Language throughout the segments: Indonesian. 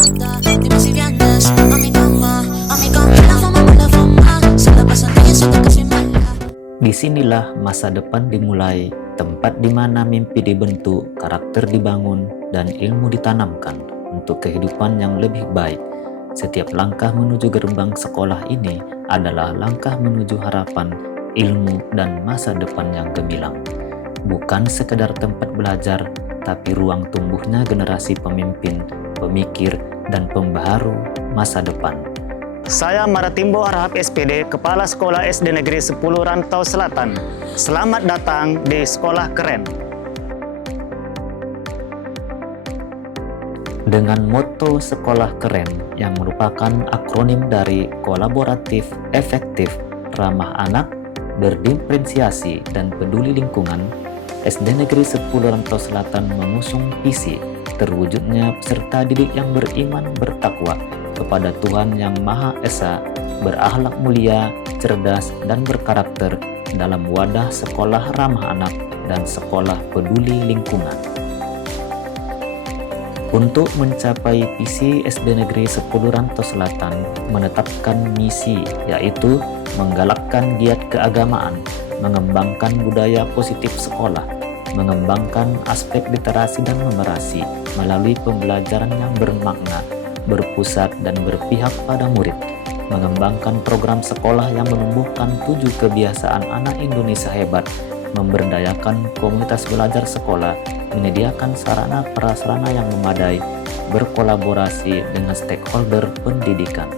Dime si vienes a mi cama, la fumamos la fuma, se la pasan ella siente que soy mala. Disinilah masa depan dimulai, tempat di mana mimpi dibentuk, karakter dibangun, dan ilmu ditanamkan untuk kehidupan yang lebih baik. Setiap langkah menuju gerbang sekolah ini adalah langkah menuju harapan, ilmu, dan masa depan yang gemilang. Bukan sekedar tempat belajar, tapi ruang tumbuhnya generasi pemimpin, pemikir, dan pembaharu masa depan. Saya Maratimbo Arhab SPD, Kepala Sekolah SD Negeri 10 Rantau Selatan. Selamat datang di Sekolah Keren. Dengan moto Sekolah Keren yang merupakan akronim dari kolaboratif, efektif, ramah anak, berdiferensiasi, dan peduli lingkungan, SD Negeri 10 Rantau Selatan mengusung visi terwujudnya peserta didik yang beriman bertakwa kepada Tuhan Yang Maha Esa, berakhlak mulia, cerdas, dan berkarakter dalam wadah sekolah ramah anak dan sekolah peduli lingkungan. Untuk mencapai visi SD Negeri 10 Rantau Selatan menetapkan misi, yaitu menggalakkan giat keagamaan, mengembangkan budaya positif sekolah, mengembangkan aspek literasi dan numerasi melalui pembelajaran yang bermakna, berpusat dan berpihak pada murid, mengembangkan program sekolah yang menumbuhkan 7 kebiasaan anak Indonesia hebat, memberdayakan komunitas belajar sekolah, menyediakan sarana prasarana yang memadai, berkolaborasi dengan stakeholder pendidikan.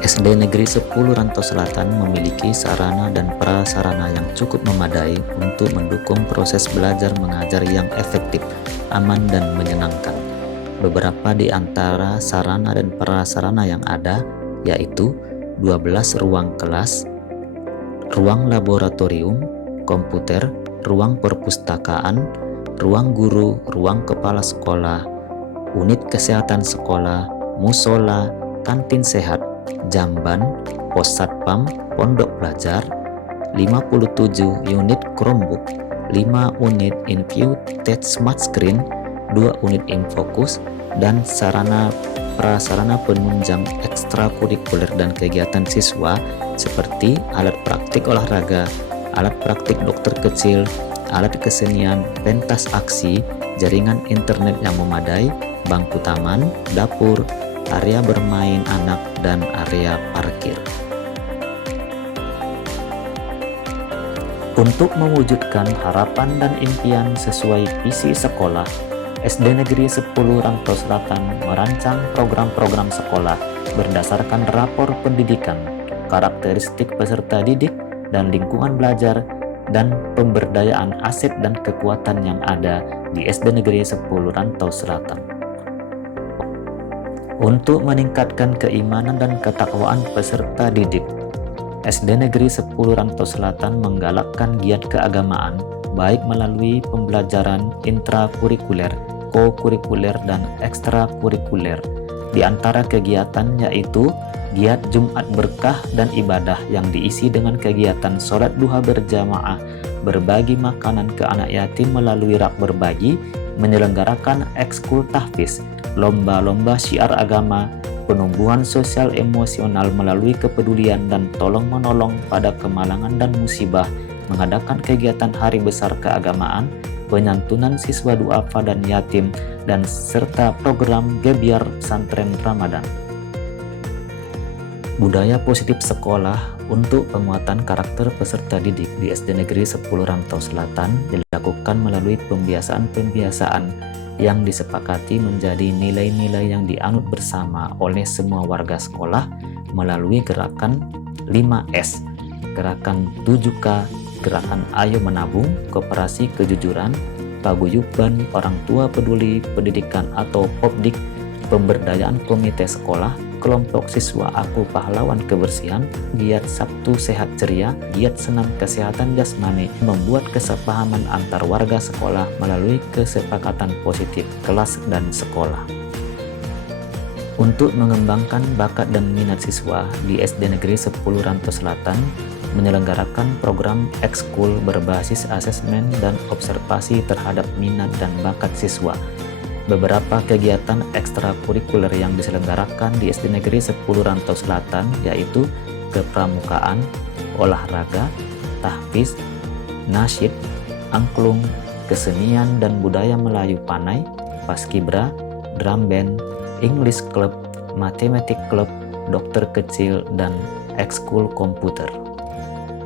SD Negeri 10 Rantau Selatan memiliki sarana dan prasarana yang cukup memadai untuk mendukung proses belajar mengajar yang efektif, aman, dan menyenangkan. Beberapa di antara sarana dan prasarana yang ada yaitu 12 ruang kelas, ruang laboratorium, komputer, ruang perpustakaan, ruang guru, ruang kepala sekolah, unit kesehatan sekolah, musola, kantin sehat, jamban, pos satpam, pondok belajar, 57 unit Chromebook, 5 unit InView Touch Smart Screen, 2 unit InFocus, dan sarana prasarana penunjang ekstrakurikuler dan kegiatan siswa seperti alat praktik olahraga, alat praktik dokter kecil, alat kesenian, pentas aksi, jaringan internet yang memadai, bangku taman, dapur, area bermain anak, dan area parkir. Untuk mewujudkan harapan dan impian sesuai visi sekolah, SD Negeri 10 Rantau Selatan merancang program-program sekolah berdasarkan rapor pendidikan, karakteristik peserta didik, dan lingkungan belajar, dan pemberdayaan aset dan kekuatan yang ada di SD Negeri 10 Rantau Selatan. Untuk meningkatkan keimanan dan ketakwaan peserta didik, SD Negeri 10 Rantau Selatan menggalakkan giat keagamaan baik melalui pembelajaran intrakurikuler, kokurikuler, dan ekstrakurikuler. Di antara kegiatan yaitu giat Jumat Berkah dan ibadah yang diisi dengan kegiatan sholat duha berjamaah, berbagi makanan ke anak yatim melalui rak berbagi, menyelenggarakan ekskul tahfiz, lomba-lomba syiar agama, penumbuhan sosial emosional melalui kepedulian dan tolong-menolong pada kemalangan dan musibah, mengadakan kegiatan hari besar keagamaan, penyantunan siswa duafa dan yatim, dan serta program Gebiar Pesantren Ramadan. Budaya positif sekolah untuk penguatan karakter peserta didik di SD Negeri 10 Rantau Selatan dilakukan melalui pembiasaan-pembiasaan yang disepakati menjadi nilai-nilai yang dianut bersama oleh semua warga sekolah melalui gerakan 5S, gerakan 7K, gerakan Ayo Menabung, Koperasi Kejujuran, Paguyuban Orang Tua Peduli Pendidikan atau POPDIK, pemberdayaan komite sekolah, kelompok siswa Aku Pahlawan Kebersihan, giat Sabtu Sehat Ceria, giat senam kesehatan jasmani, membuat kesepahaman antar warga sekolah melalui kesepakatan positif kelas dan sekolah. Untuk mengembangkan bakat dan minat siswa di SD Negeri 10 Rantau Selatan, menyelenggarakan program ekskul berbasis asesmen dan observasi terhadap minat dan bakat siswa, Beberapa kegiatan ekstrakurikuler yang diselenggarakan di SD Negeri 10 Rantau Selatan yaitu kepramukaan, olahraga, tahfiz, nasyid, angklung, kesenian dan budaya Melayu Panai, paskibra, drum band, English club, matematik club, dokter kecil, dan ekskul komputer.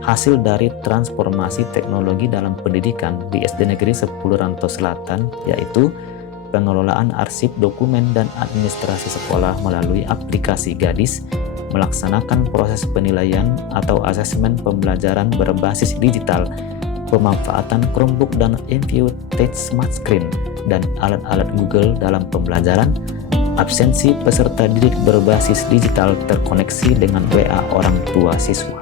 Hasil dari transformasi teknologi dalam pendidikan di SD Negeri 10 Rantau Selatan yaitu pengelolaan arsip dokumen dan administrasi sekolah melalui aplikasi Gadis, melaksanakan proses penilaian atau asesmen pembelajaran berbasis digital, pemanfaatan Chromebook dan Enview Touch Smart Screen, dan alat-alat Google dalam pembelajaran, absensi peserta didik berbasis digital terkoneksi dengan WA orang tua siswa.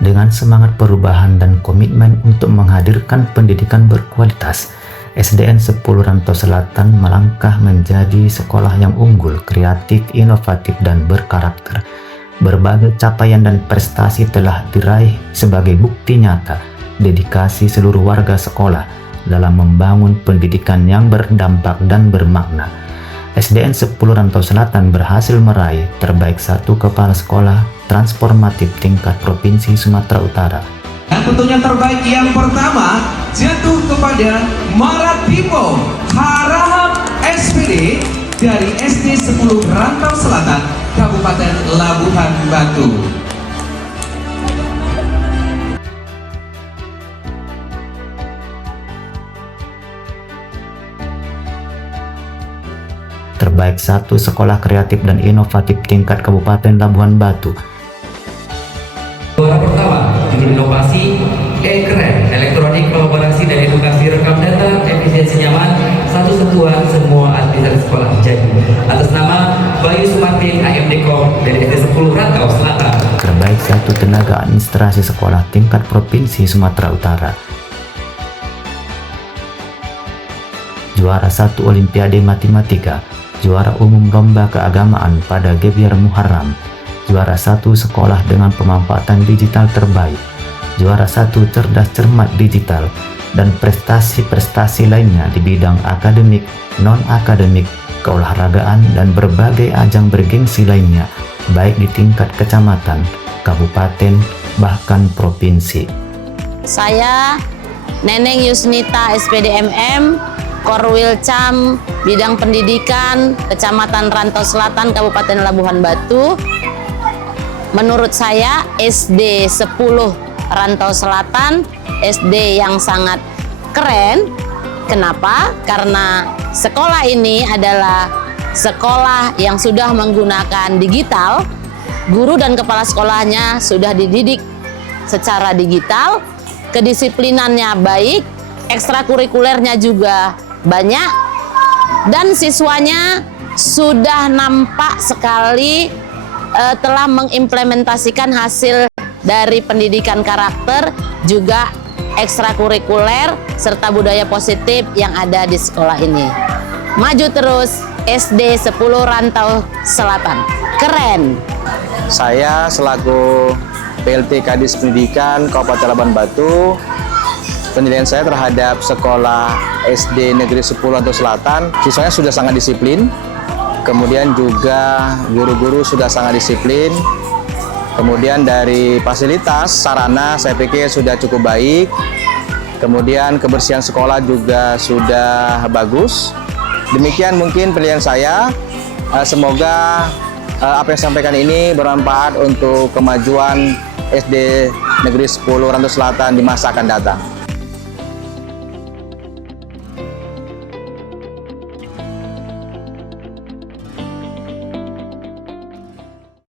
Dengan semangat perubahan dan komitmen untuk menghadirkan pendidikan berkualitas, SDN 10 Rantau Selatan melangkah menjadi sekolah yang unggul, kreatif, inovatif, dan berkarakter. Berbagai capaian dan prestasi telah diraih sebagai bukti nyata dedikasi seluruh warga sekolah dalam membangun pendidikan yang berdampak dan bermakna. SDN 10 Rantau Selatan berhasil meraih terbaik 1 kepala sekolah transformatif tingkat Provinsi Sumatera Utara. Dan tentunya terbaik yang pertama jatuh kepada Maratimo Harahap SPD dari SD 10 Rantau Selatan, Kabupaten Labuhan Batu. Terbaik 1 sekolah kreatif dan inovatif tingkat Kabupaten Labuhan Batu. Juara pertama, judul inovasi keren, elektronik, kolaborasi dan edukasi rekam data, efisiensi nyaman, satu sentuhan semua administrasi sekolah jadi. Atas nama Bayu Sumartin AMD-Com dari SD 10 Rantau Selatan. Terbaik 1 tenaga administrasi sekolah tingkat Provinsi Sumatera Utara. Juara 1 Olimpiade Matematika, juara umum lomba keagamaan pada Gebiar Muharram, juara 1 sekolah dengan pemanfaatan digital terbaik, juara 1 cerdas cermat digital, dan prestasi-prestasi lainnya di bidang akademik, non-akademik, keolahragaan, dan berbagai ajang bergengsi lainnya, baik di tingkat kecamatan, kabupaten, bahkan provinsi. Saya Neneng Yusnita SPD MM, Korwil Cam, bidang pendidikan, Kecamatan Rantau Selatan, Kabupaten Labuhan Batu. Menurut saya SD 10 Rantau Selatan, SD yang sangat keren. Kenapa? Karena sekolah ini adalah sekolah yang sudah menggunakan digital. Guru dan kepala sekolahnya sudah dididik secara digital, kedisiplinannya baik, ekstrakurikulernya juga banyak, dan siswanya sudah nampak sekali telah mengimplementasikan hasil dari pendidikan karakter, juga ekstrakurikuler serta budaya positif yang ada di sekolah ini. Maju terus SD 10 Rantau Selatan, keren. Saya selaku PLT Kadis Pendidikan Kabupaten Labuhan Batu, penilaian saya terhadap sekolah SD Negeri 10 Rantau Selatan, siswanya sudah sangat disiplin, kemudian juga guru-guru sudah sangat disiplin, kemudian dari fasilitas sarana saya pikir sudah cukup baik, kemudian kebersihan sekolah juga sudah bagus. Demikian mungkin penilaian saya, semoga apa yang saya sampaikan ini bermanfaat untuk kemajuan SD Negeri 10 Rantau Selatan di masa akan datang.